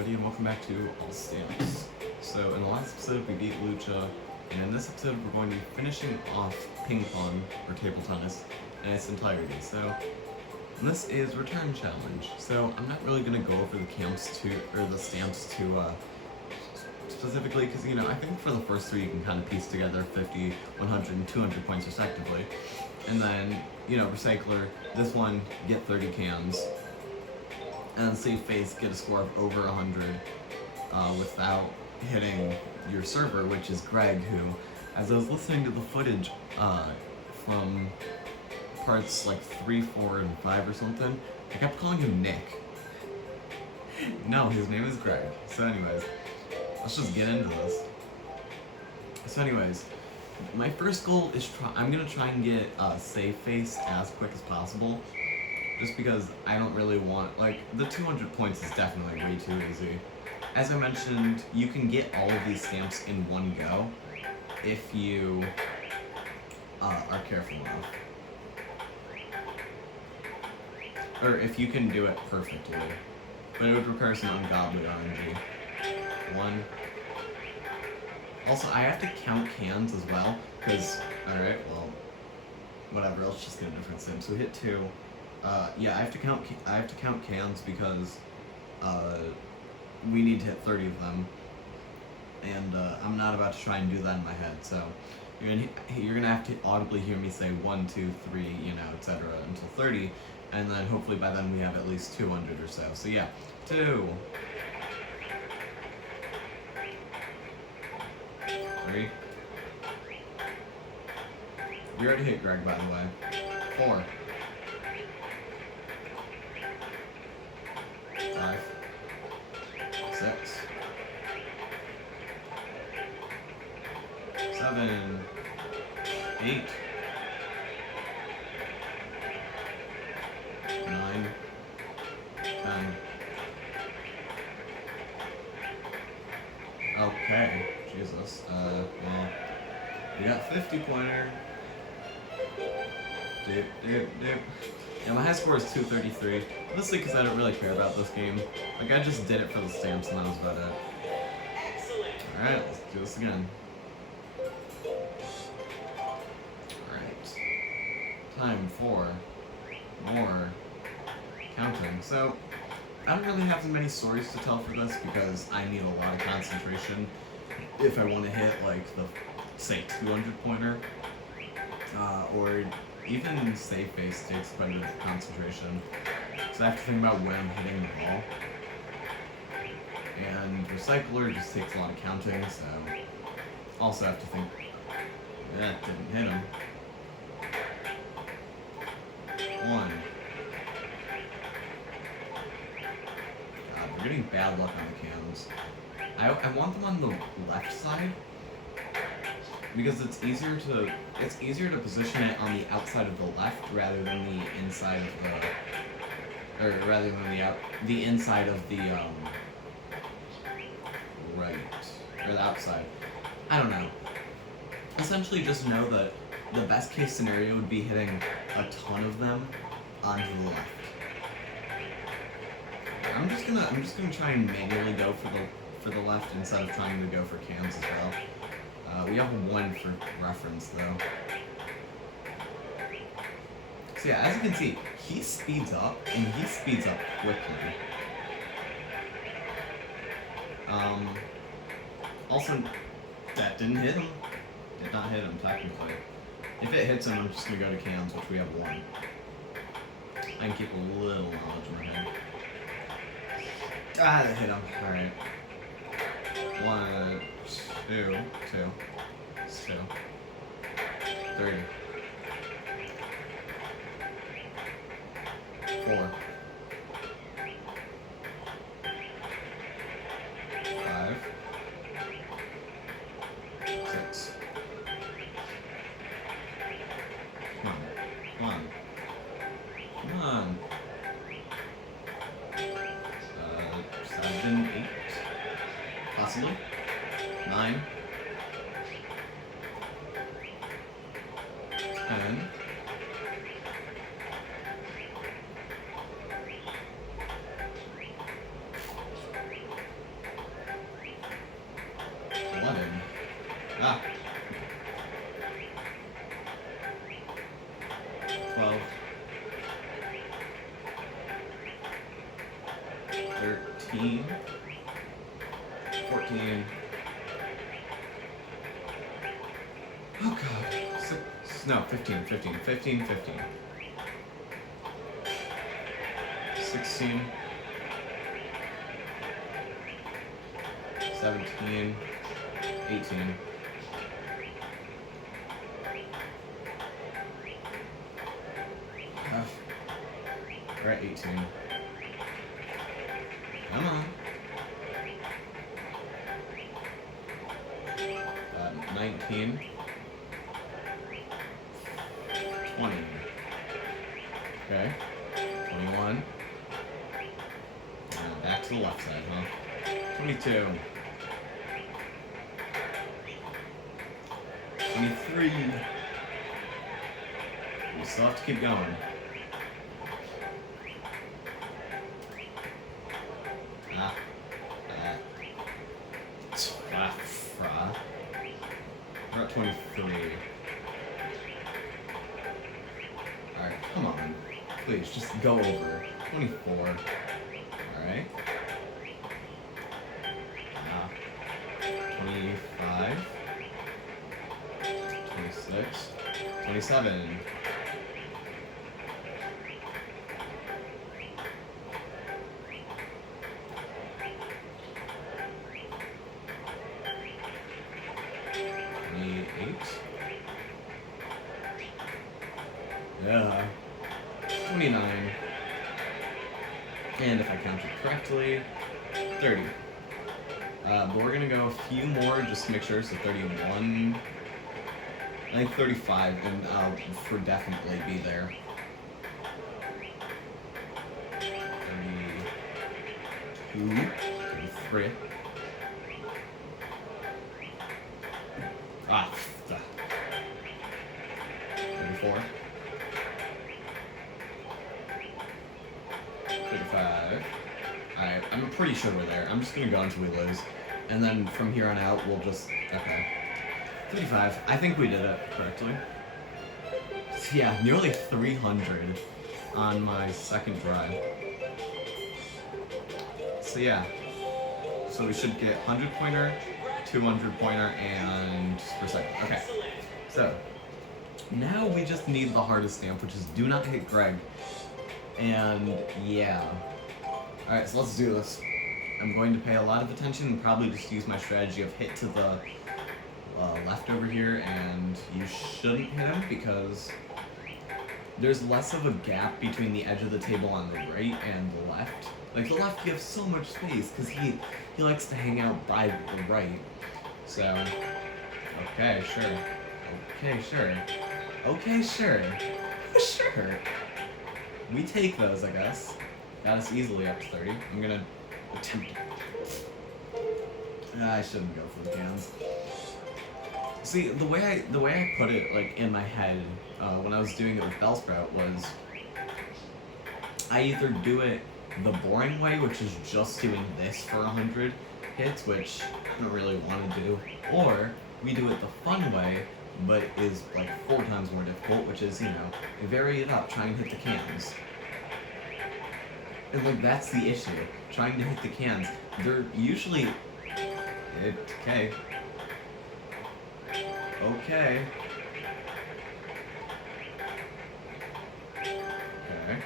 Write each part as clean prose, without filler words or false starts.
everybody, and welcome back to All Stamps. So, in the last episode, we beat Lucha, and in this episode, we're going to be finishing off ping pong, or table tennis, in its entirety. So, this is Return Challenge. So, I'm not really going to go over the stamps too specifically, because, I think for the first three, you can kind of piece together 50, 100, and 200 points respectively. And then, Recycler, this one, get 30 cans. And Save Face, get a score of over 100 without hitting your server, which is Greg, who, as I was listening to the footage from parts like 3, 4, and 5 or something, I kept calling him Nick. No, his name is Greg. So anyways, let's just get into this. So anyways, my first goal is I'm going to try and get Save Face as quick as possible. Just because I don't really want, the 200 points is definitely way too easy. As I mentioned, you can get all of these stamps in one go if you are careful enough. Or if you can do it perfectly. But it would require some ungodly RNG. 1. Also, I have to count cans as well, because, alright, well, whatever, let's just get a different sim. So hit 2. Yeah, I have to count cans because we need to hit 30 of them, and I'm not about to try and do that in my head. So you're gonna have to audibly hear me say 1, 2, 3, etc. until 30, and then hopefully by then we have at least 200 or so. So yeah, 2, 3. We already hit Greg, by the way. 4. 5, 6, 7, 8, 9, 10. Okay, Jesus. Well, we got 50 pointer. Dip. Yeah, my high score is 233. Mostly because I don't really care about this game. I just did it for the stamps and that was about it. Alright, let's do this again. Alright. Time for more counting. So, I don't really have many stories to tell for this because I need a lot of concentration if I want to hit, the, say, 200 pointer. Or even Save Face takes quite a bit of concentration. So I have to think about when I'm hitting the ball. And Recycler just takes a lot of counting, so also have to think, that didn't hit him. 1. God, we're getting bad luck on the cans. I want them on the left side, because it's easier to position it on the outside of the left rather than the inside of the inside of the right, or the outside. I don't know. Essentially, just know that the best case scenario would be hitting a ton of them onto the left. I'm just gonna try and manually go for the left instead of trying to go for cans as well. We have 1 for reference though. So yeah, as you can see, he speeds up, and he speeds up quickly. Also, that didn't hit him. Did not hit him, technically. If it hits him, I'm just gonna go to cans, which we have 1. I can keep a little knowledge in my head. Ah, that hit him. Alright. 1, 2, 3, 4, 5, 6. Come on. 7, 8. Possibly. 9. 10. 11, 13, 14. Oh god. 15. 16. 17. 18. We're at 18. Come on. 19. 20. Okay. 21. Back to the left side, huh? 22. 23. We still have to keep going. We're at 23. Alright, come on. Please, just go over. 24. Alright. 25. 26. 27. 28. Yeah. 29. And if I counted correctly, 30. But we're gonna go a few more just to make sure, so 31. I think 35, and I'll for definitely be there. 32, 33. Ah, 34. 35. Alright, I'm pretty sure we're there. I'm just gonna go until we lose. And then from here on out, we'll just... Okay. 35. I think we did it correctly. So yeah, nearly 300 on my second try. So yeah. So we should get 100 pointer, 200 pointer, and per second. Okay. So, now we just need the hardest stamp, which is do not hit Greg. And yeah. Alright, so let's do this. I'm going to pay a lot of attention and probably just use my strategy of hit to the left over here, and you shouldn't hit him because there's less of a gap between the edge of the table on the right and the left. Like the left, you have so much space because he likes to hang out by the right. So, okay, sure. Okay, sure. Okay, sure. Sure. We take those, I guess. Got us easily up to 30. I'm gonna attempt. I shouldn't go for the cans. See, the way I put it, like in my head, when I was doing it with Bellsprout was, I either do it the boring way, which is just doing this for 100 hits, which I don't really want to do, or we do it the fun way, but is like 4 times more difficult, which is, you know, vary it up, try and hit the cans. And like that's the issue, trying to hit the cans. They're usually, okay. Okay. Okay.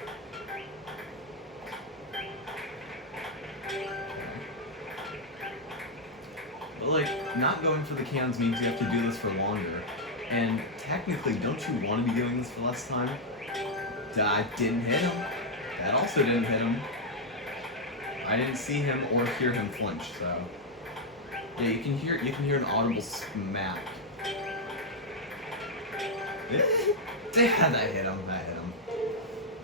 But like, not going for the cans means you have to do this for longer. And technically, don't you want to be doing this for less time? I didn't hit him. That also didn't hit him. I didn't see him or hear him flinch, so. Yeah, you can hear an audible smack. Yeah, that hit him.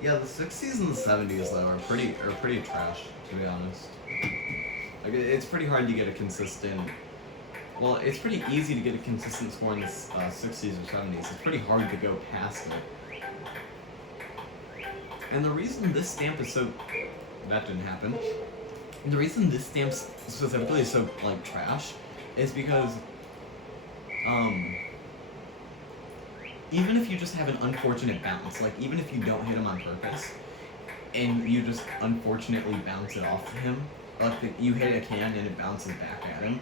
Yeah, the 60s and the 70s though are pretty trash, to be honest. Like it's pretty hard to get a consistent. Well, it's pretty easy to get a consistent score in the 60s or 70s. It's pretty hard to go past it. And the reason this stamp is so... That didn't happen. The reason this stamp specifically is so, like, trash is because, even if you just have an unfortunate bounce, like, even if you don't hit him on purpose, and you just unfortunately bounce it off him, like you hit a can and it bounces back at him,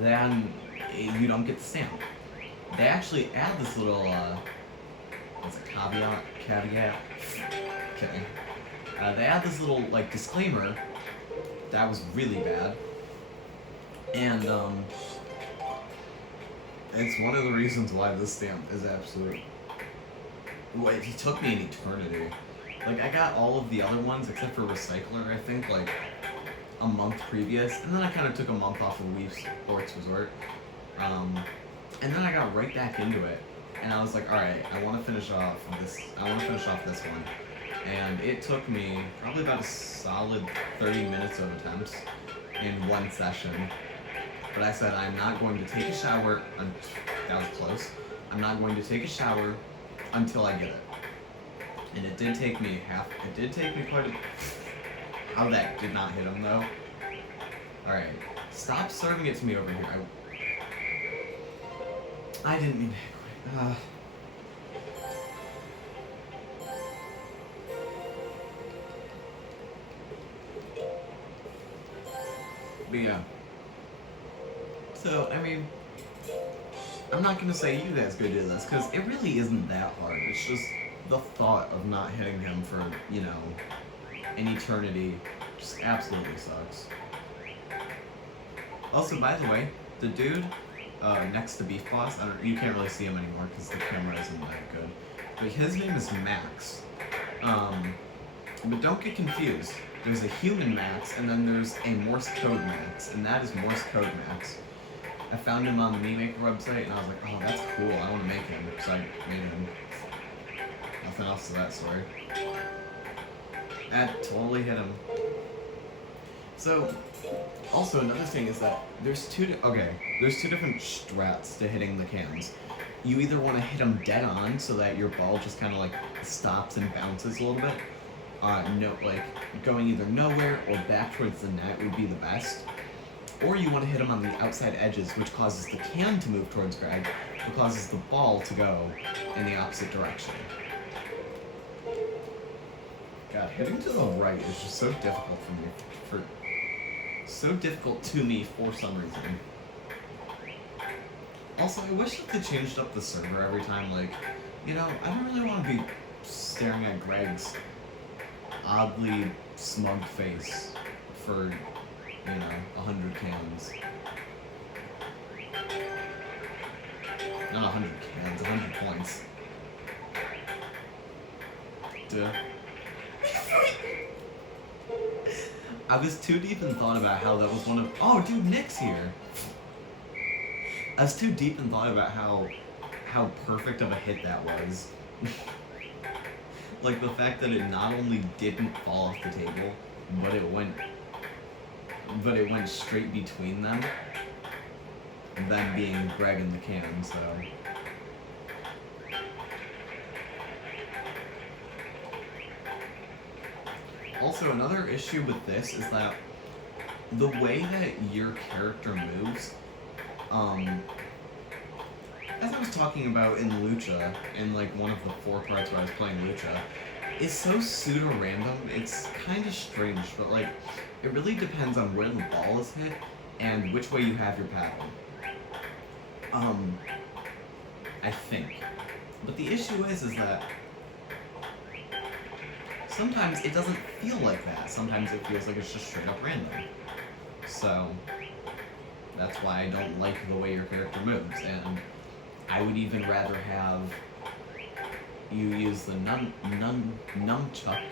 then you don't get the stamp. They actually add this little, what's it, caveat? Okay. They add this little, like, disclaimer that was really bad, and, it's one of the reasons why this stamp is absolute. Well, it took me an eternity. Like, I got all of the other ones except for Recycler, I think, like, a month previous, and then I kind of took a month off of Wii Sports Resort. And then I got right back into it, and I was like, alright, I want to finish off this one. And it took me probably about a solid 30 minutes of attempts in one session. But I said, I'm not going to take a shower, that was close, I'm not going to take a shower until I get it. And it did take me quite a, how that did not hit him though. Alright, stop serving it to me over here. I didn't mean to But yeah. So, I mean, I'm not gonna say you guys go do this, because it really isn't that hard. It's just the thought of not hitting him for, you know, an eternity just absolutely sucks. Also, by the way, the dude next to Beef Boss, you can't really see him anymore because the camera isn't that good, but his name is Max. But don't get confused. There's a human Max, and then there's a Morse code Max, and that is Morse code Max. I found him on the Meme Maker website, and I was like, oh, that's cool, I want to make him, so I made him. Nothing else to that story. That totally hit him. So, also another thing is that there's two different strats to hitting the cans. You either want to hit them dead on so that your ball just kind of like stops and bounces a little bit. Like going either nowhere or back towards the net would be the best. Or you want to hit them on the outside edges, which causes the can to move towards Greg, which causes the ball to go in the opposite direction. God, hitting to the right is just so difficult to me for some reason. Also, I wish that they changed up the server every time, like, you know, I don't really want to be staring at Greg's oddly smug face for, you know, 100 cans. Not 100 cans, 100 points. Duh. I was too deep in thought about how that was one of... Oh, dude, Nick's here! I was too deep in thought about how perfect of a hit that was. Like, the fact that it not only didn't fall off the table, but it went straight between them. Them being Greg and the can, so... Also, another issue with this is that the way that your character moves, as I was talking about in Lucha, in like one of the 4 parts where I was playing Lucha, is so pseudo-random, it's kind of strange, but like, it really depends on where the ball is hit and which way you have your paddle. I think. But the issue is that sometimes it doesn't feel like that. Sometimes it feels like it's just straight up random. So, that's why I don't like the way your character moves, and I would even rather have you use the nunchuck.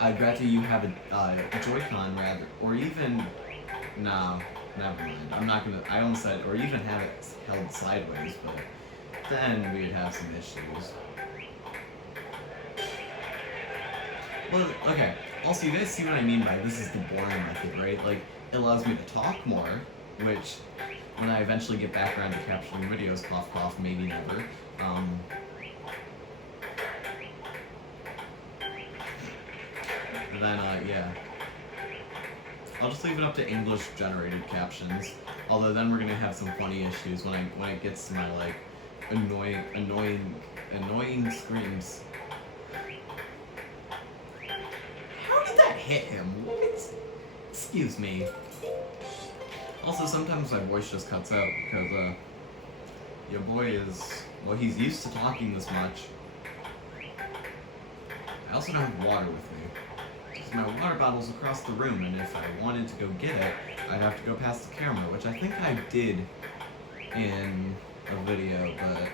I'd rather you have a Joy-Con rather, or even, no, never mind. I'm not gonna, I almost said, or even have it held sideways, but then we'd have some issues. Well, okay. Also, you guys see what I mean by this is the boring method, right? Like, it allows me to talk more, which, when I eventually get back around to capturing videos, cough cough, maybe never, then, yeah. I'll just leave it up to English-generated captions, although then we're gonna have some funny issues when it gets to my, like, annoying screams. hit him. What? Excuse me. Also, sometimes my voice just cuts out because, your boy is, well, he's used to talking this much. I also don't have water with me. Because my water bottle's across the room, and if I wanted to go get it, I'd have to go past the camera, which I think I did in a video, but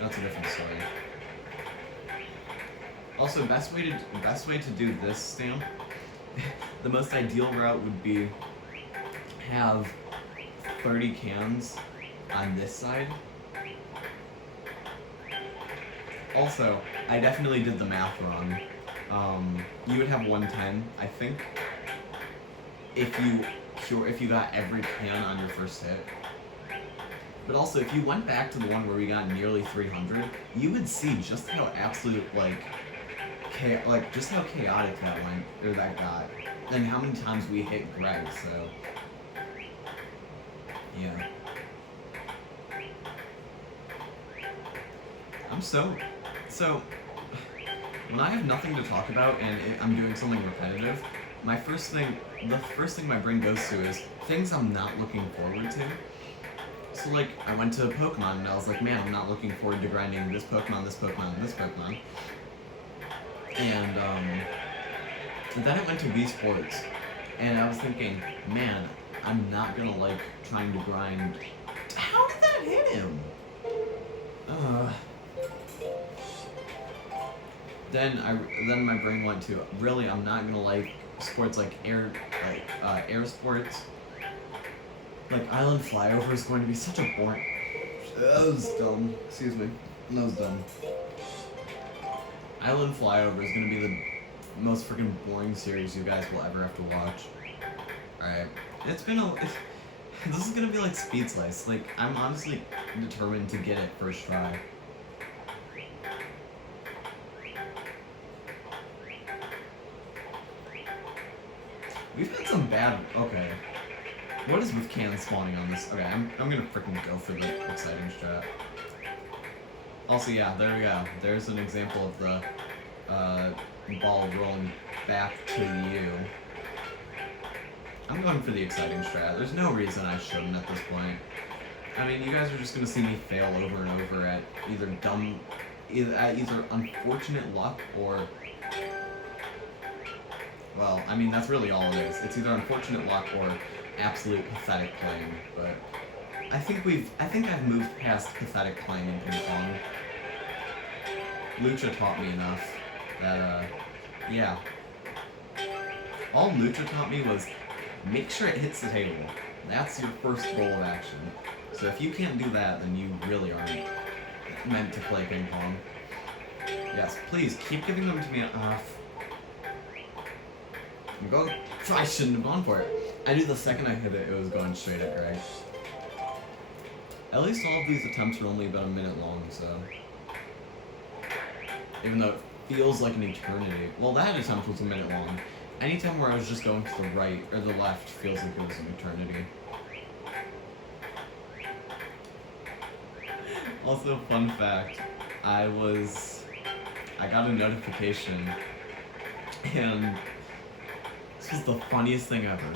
that's a different story. Also, best way to do this stamp, the most ideal route would be have 30 cans on this side. Also, I definitely did the math wrong. You would have 110, I think, if you got every can on your first hit. But also, if you went back to the one where we got nearly 300, you would see just how absolute, just how chaotic that went, or that got, and how many times we hit Greg, so, yeah. So, when I have nothing to talk about and I'm doing something repetitive, the first thing my brain goes to is things I'm not looking forward to. So like, I went to Pokemon and I was like, man, I'm not looking forward to grinding this Pokemon, this Pokemon, and this Pokemon. And then I went to Wii Sports, and I was thinking, man, I'm not gonna like trying to grind. How did that hit him? Then my brain went to, really, I'm not gonna like sports like air sports. Like Island Flyover is going to be such a boring. That was dumb. Excuse me. That was dumb. Island Flyover is gonna be the most freaking boring series you guys will ever have to watch. Alright. This is gonna be like Speed Slice. Like, I'm honestly determined to get it first try. We've had some bad. Okay. What is with cans spawning on this? Okay, I'm gonna freaking go for the exciting strat. Also, yeah, there we go. There's an example of the ball rolling back to you. I'm going for the exciting strat. There's no reason I shouldn't at this point. I mean, you guys are just gonna see me fail over and over at either unfortunate luck or, well, I mean, that's really all it is. It's either unfortunate luck or absolute pathetic playing, but I think I've moved past pathetic playing in ping pong. Lucha taught me enough that, yeah. All Lucha taught me was make sure it hits the table. That's your first goal of action. So if you can't do that, then you really aren't meant to play ping pong. Yes, please, keep giving them to me. I shouldn't have gone for it. I knew the second I hit it, it was going straight at Greg. At least all of these attempts are only about a minute long, so. Even though it feels like an eternity. Well, that attempt was a minute long. Anytime where I was just going to the right or the left feels like it was an eternity. Also, fun fact, I got a notification, and this was the funniest thing ever.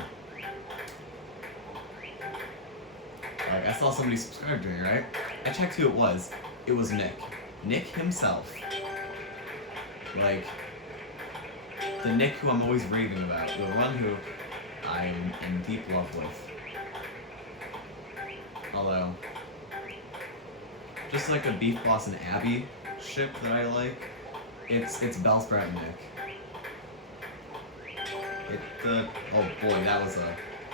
Like, I saw somebody subscribe to me, right? I checked who it was. It was Nick. Nick himself. Like, the Nick who I'm always raving about. The one who I am in deep love with. Although, just like a Beef Boss and Abby ship that I like, it's Bellsprout and Nick. Oh boy,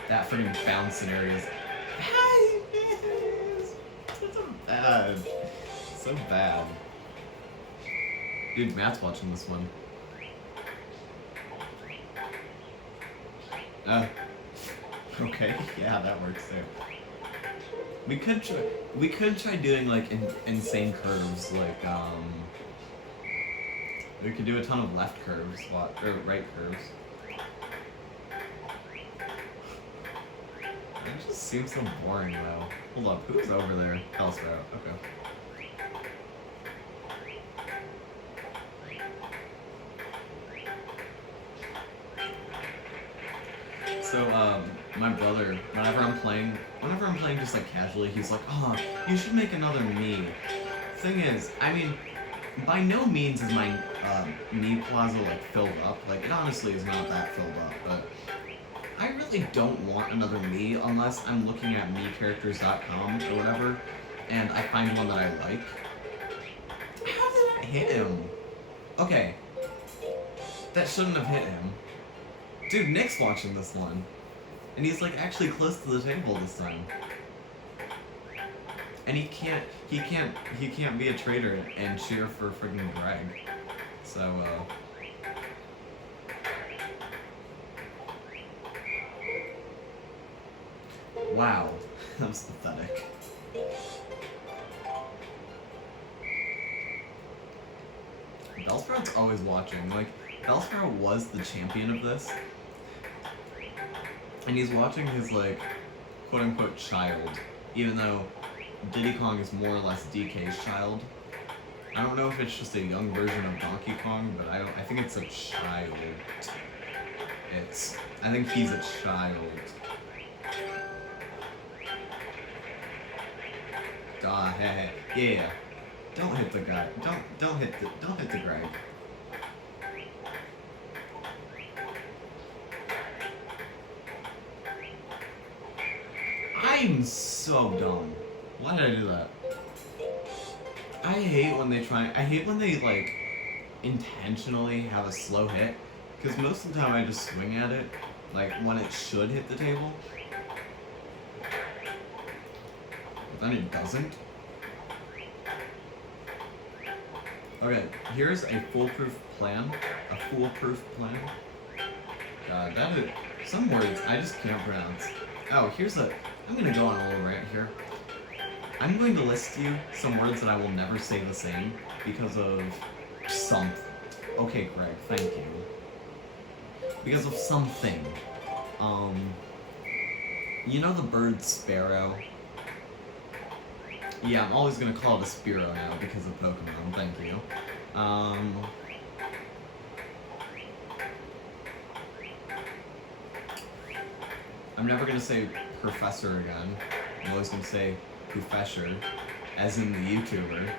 that freaking bounce scenario is so bad. So bad. Dude, Matt's watching this one. Okay, yeah, that works too. We could try doing like insane curves, like we could do a ton of left curves, or right curves. It just seems so boring though. Hold up, who's over there? Bellsprout, okay. So, my brother, whenever I'm playing just like casually, he's like, "Oh, you should make another me." Thing is, I mean, by no means is my me plaza like filled up. Like, it honestly is not that filled up, but I really don't want another me unless I'm looking at mecharacters.com or whatever, and I find one that I like. How did that hit him? Okay, that shouldn't have hit him. Dude, Nick's watching this one. And he's like actually close to the table this time. And he can't be a traitor and cheer for friggin' Greg. So, wow. That was pathetic. Bellsprout's always watching. Like, Bellsprout was the champion of this. And he's watching his, like, quote-unquote child. Even though Diddy Kong is more or less DK's child. I don't know if it's just a young version of Donkey Kong, but I think it's a child. I think he's a child. Hey, yeah. Don't hit the guy. Don't hit the Greg. I'm so dumb. Why did I do that? I hate when they like intentionally have a slow hit, because most of the time I just swing at it, like when it should hit the table. But then it doesn't. Okay, here's a foolproof plan. God, that is some words I just can't pronounce. Oh, I'm gonna go on a little rant here. I'm going to list you some words that I will never say the same because of something. Okay, Greg, thank you. Because of something. You know the bird sparrow? Yeah, I'm always gonna call it a Spearow now because of Pokemon, thank you. I'm never gonna say professor again. I'm always gonna say Professor, as in the YouTuber.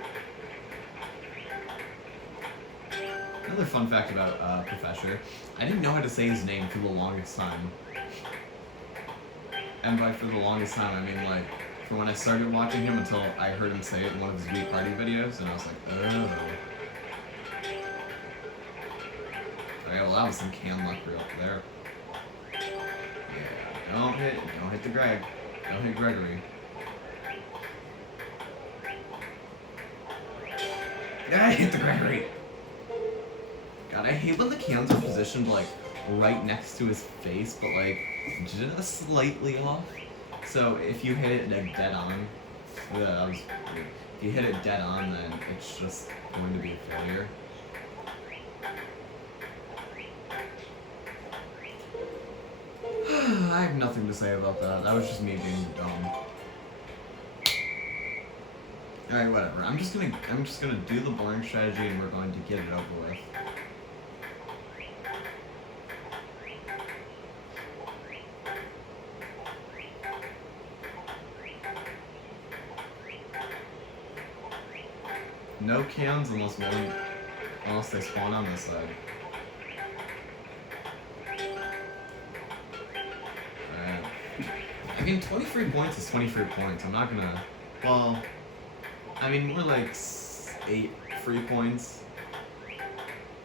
Another fun fact about Professor, I didn't know how to say his name for the longest time. And by for the longest time, I mean like, from when I started watching him until I heard him say it in one of his Wii Party videos, and I was like, oh. Okay, well that was some can luck right there. Yeah, don't hit the Greg. Don't hit Gregory. Yeah, I hit the Gregory. God, I hate when the cans are positioned like right next to his face, but like just slightly off. So if you hit it like dead on, that was weird. If you hit it dead on, then it's just going to be a failure. I have nothing to say about that. That was just me being dumb. Alright, whatever. I'm just gonna do the boring strategy and we're going to get it over with. No cans unless they spawn on this side. Alright. I mean, 23 points is 23 points. I'm not gonna... Well... I mean, more like 8 free points.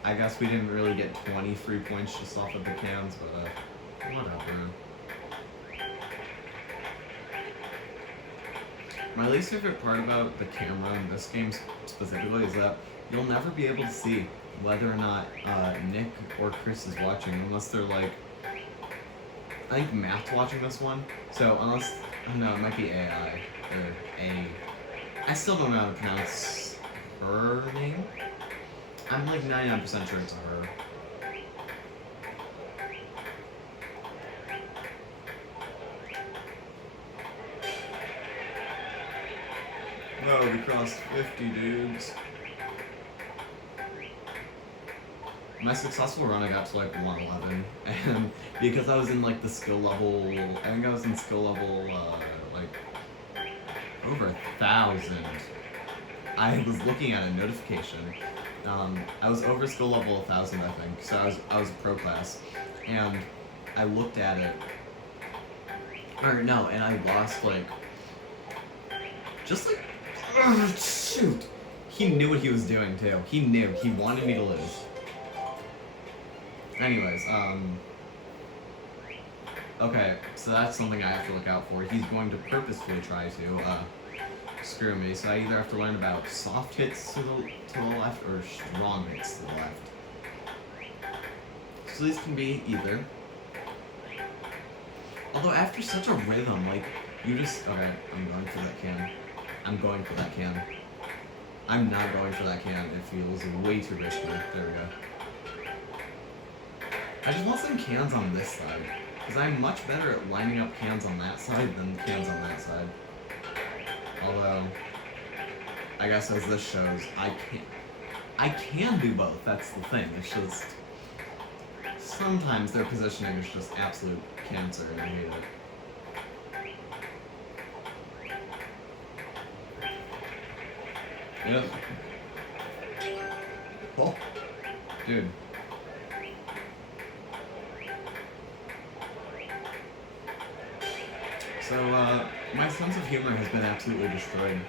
I guess we didn't really get 20 free points just off of the cans, but whatever. My least favorite part about the camera in this game specifically is that you'll never be able to see whether or not Nick or Chris is watching unless they're like... I think Matt's watching this one, so unless... No, it might be AI, or A... I still don't know how to pronounce her name. I'm like 99% sure it's a her. Whoa, we crossed 50 dudes. my successful run, I got to like 111, and because I was in like the skill level, I think I was in skill level like over 1,000. I was looking at a notification. I was over skill level 1,000, I think. So I was a pro class, and I looked at it. Or no, and I lost like just like shoot. He knew what he was doing too. He knew. He wanted me to lose. Anyways, okay, so that's something I have to look out for. He's going to purposefully try to screw me, so I either have to learn about soft hits to the left or strong hits to the left. So these can be either. Although after such a rhythm, like, you just, okay, I'm going for that can. I'm going for that can. I'm not going for that can. It feels way too risky. There we go. I just want some cans on this side, because I'm much better at lining up cans on that side than cans on that side. Although, I guess as this shows, I can do both, that's the thing. It's just, sometimes their positioning is just absolute cancer, and I hate it. Yep. Oh, dude. So, my sense of humor has been absolutely destroyed.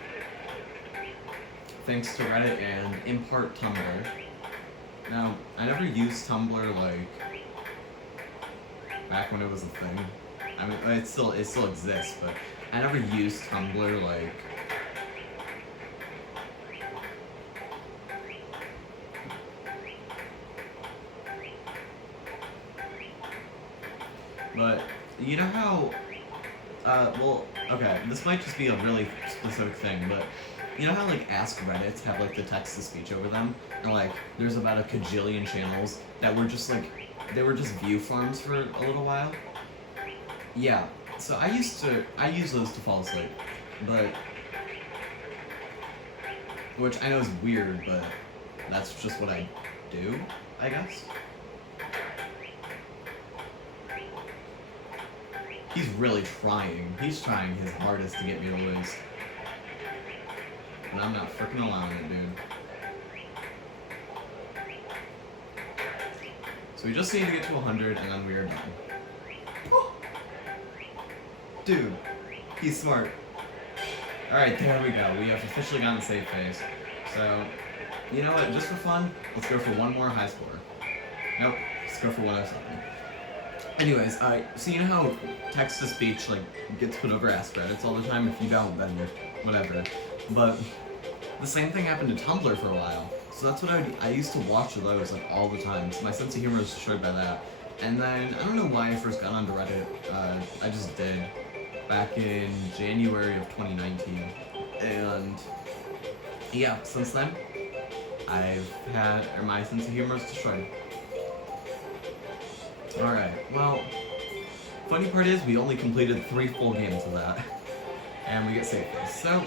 Thanks to Reddit and, in part, Tumblr. Now, I never used Tumblr, like, back when it was a thing. I mean, it still exists, but I never used Tumblr, like, but, you know how, well, okay, this might just be a really specific thing, but you know how, like, Ask Reddits have, like, the text-to-speech over them? And, like, there's about a kajillion channels that were just, like, they were just view farms for a little while? Yeah, so I use those to fall asleep, but, which I know is weird, but that's just what I do, I guess? He's really trying. He's trying his hardest to get me to lose. And I'm not freaking allowing it, dude. So we just need to get to 100 and then we are done. Dude, he's smart. Alright, there we go. We have officially gotten safe phase. So, you know what? Just for fun, let's go for one more high score. Nope, let's go for 107. Anyways, so you know how text-to-speech, like, gets put over Ask Reddits all the time? If you don't, then whatever. But the same thing happened to Tumblr for a while. So that's what I used to watch those, like, all the time. So my sense of humor was destroyed by that. And then, I don't know why I first got onto Reddit. I just did. Back in January of 2019. And, yeah, since then, my sense of humor is destroyed. Alright, well, funny part is we only completed 3 full games of that. And we get safe phase. So,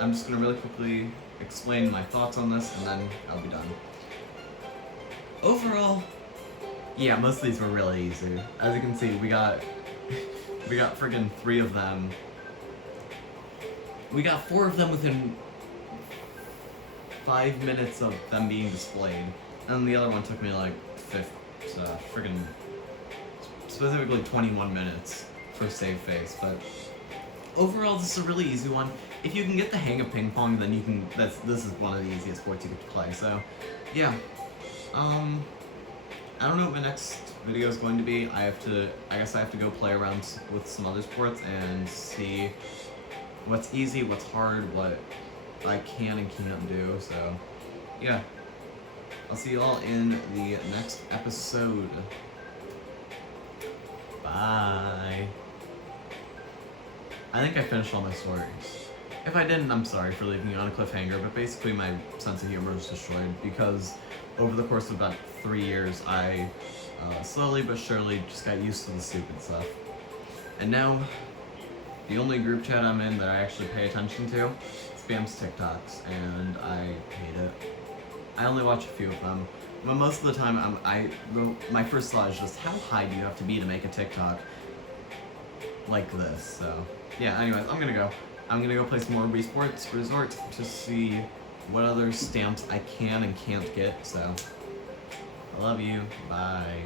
I'm just going to really quickly explain my thoughts on this, and then I'll be done. Overall, yeah, most of these were really easy. As you can see, we got friggin' 3 of them. We got 4 of them within 5 minutes of them being displayed. And the other one took me like friggin' specifically 21 minutes for save phase, but overall this is a really easy one. If you can get the hang of ping pong, then you can, this is one of the easiest sports you get to play, so yeah. I don't know what my next video is going to be. I guess I have to go play around with some other sports and see what's easy, what's hard, what I can and can't do, so yeah. I'll see you all in the next episode. Bye. I think I finished all my stories. If I didn't, I'm sorry for leaving you on a cliffhanger, but basically my sense of humor was destroyed because over the course of about 3 years, I slowly but surely just got used to the stupid stuff. And now, the only group chat I'm in that I actually pay attention to spams TikToks, and I hate it. I only watch a few of them, But most of the time, my first thought is just how high do you have to be to make a TikTok like this? So yeah. Anyways, I'm gonna go. I'm gonna go play some more Wii Sports Resort to see what other stamps I can and can't get. So I love you. Bye.